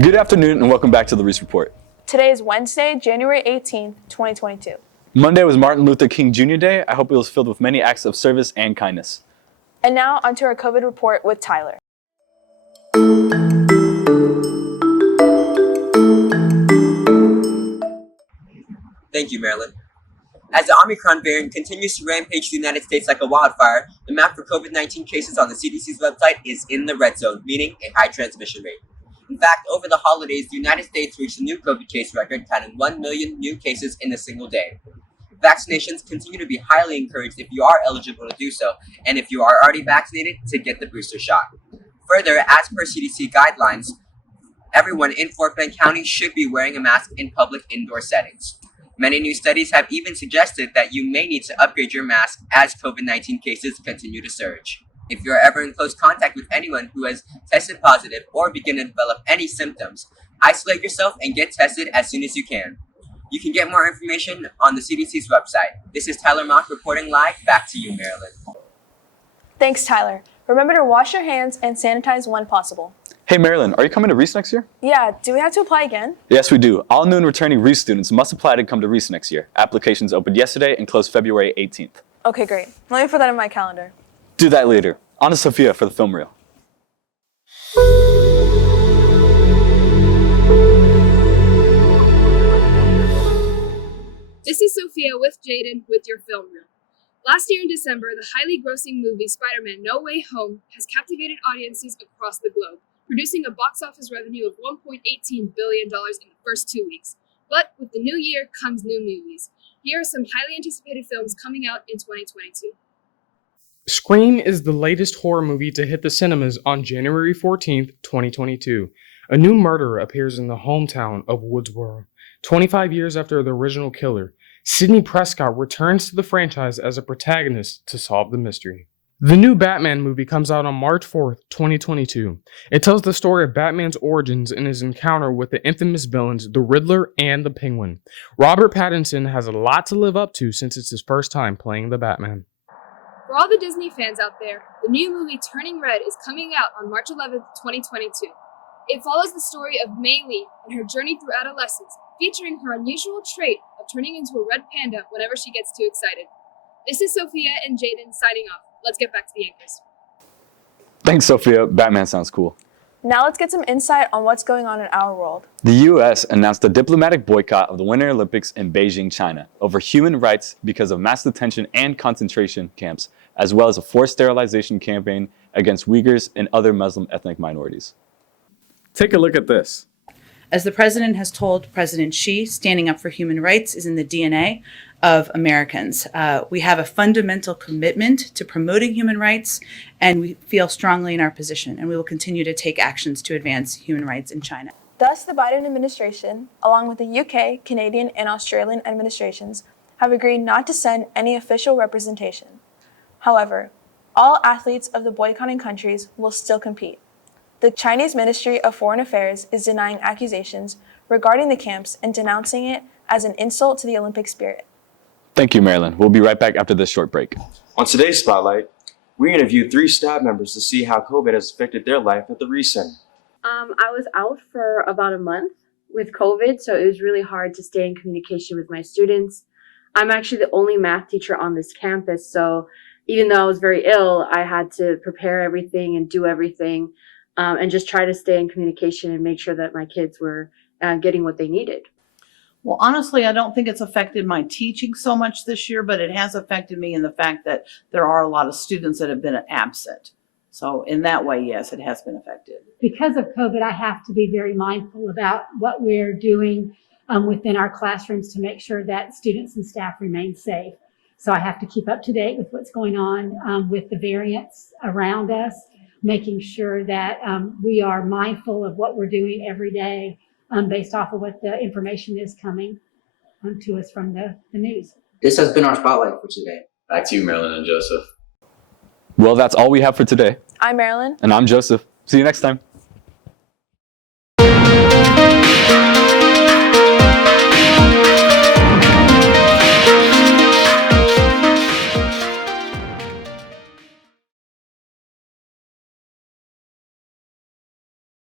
Good afternoon and welcome back to the Reese Report. Today is Wednesday, January 18th, 2022. Monday was Martin Luther King Jr. Day. I hope it was filled with many acts of service and kindness. And now onto our COVID report with Tyler. Thank you, Marilyn. As the Omicron variant continues to rampage the United States like a wildfire, the map for COVID-19 cases on the CDC's website is in the red zone, meaning a high transmission rate. In fact, over the holidays, the United States reached a new COVID case record, counting 1 million new cases in a single day. Vaccinations continue to be highly encouraged if you are eligible to do so, and if you are already vaccinated, to get the booster shot. Further, as per CDC guidelines, everyone in Fort Bend County should be wearing a mask in public indoor settings. Many new studies have even suggested that you may need to upgrade your mask as COVID-19 cases continue to surge. If you're ever in close contact with anyone who has tested positive or begin to develop any symptoms, isolate yourself and get tested as soon as you can. You can get more information on the CDC's website. This is Tyler Mock reporting live. Back to you, Marilyn. Thanks, Tyler. Remember to wash your hands and sanitize when possible. Hey Marilyn, are you coming to Reese next year? Yeah, do we have to apply again? Yes, we do. All new and returning Reese students must apply to come to Reese next year. Applications opened yesterday and closed February 18th. Okay, great. Let me put that in my calendar. Do that later. On to Sophia for the film reel. This is Sophia with Jaden with your film reel. Last year in December, the highly grossing movie Spider-Man No Way Home has captivated audiences across the globe, producing a box office revenue of $1.18 billion in the first 2 weeks. But with the new year comes new movies. Here are some highly anticipated films coming out in 2022. Scream is the latest horror movie to hit the cinemas on January 14th, 2022. A new murderer appears in the hometown of Woodsboro. 25 years after the original killer, Sidney Prescott returns to the franchise as a protagonist to solve the mystery. The new Batman movie comes out on March 4th, 2022. It tells the story of Batman's origins and his encounter with the infamous villains, the Riddler and the Penguin. Robert Pattinson has a lot to live up to since it's his first time playing the Batman. For all the Disney fans out there, the new movie Turning Red is coming out on March 11th, 2022. It follows the story of Mei Li and her journey through adolescence, featuring her unusual trait of turning into a red panda whenever she gets too excited. This is Sophia and Jaden signing off. Let's get back to the anchors. Thanks, Sophia. Batman sounds cool. Now let's get some insight on what's going on in our world. The U.S. announced a diplomatic boycott of the Winter Olympics in Beijing, China, over human rights because of mass detention and concentration camps, as well as a forced sterilization campaign against Uyghurs and other Muslim ethnic minorities. Take a look at this. As the president has told President Xi, standing up for human rights is in the DNA of Americans. We have a fundamental commitment to promoting human rights, and we feel strongly in our position, and we will continue to take actions to advance human rights in China. Thus, the Biden administration, along with the UK, Canadian, and Australian administrations, have agreed not to send any official representation. However, all athletes of the boycotting countries will still compete. The Chinese Ministry of Foreign Affairs is denying accusations regarding the camps and denouncing it as an insult to the Olympic spirit. Thank you, Marilyn. We'll be right back after this short break. On today's Spotlight, we interviewed 3 staff members to see how COVID has affected their life at the Reese Center. I was out for about a month with COVID, so it was really hard to stay in communication with my students. I'm actually the only math teacher on this campus, so even though I was very ill, I had to prepare everything and do everything. And just try to stay in communication and make sure that my kids were getting what they needed. Well, honestly, I don't think it's affected my teaching so much this year, but it has affected me in the fact that there are a lot of students that have been absent. So in that way, yes, it has been affected. Because of COVID, I have to be very mindful about what we're doing within our classrooms to make sure that students and staff remain safe. So I have to keep up to date with what's going on with the variants around us, making sure that we are mindful of what we're doing every day based off of what the information is coming to us from the news. This has been our Spotlight for today. Back to you, Marilyn and Joseph. Well, that's all we have for today. I'm Marilyn. And I'm Joseph. See you next time.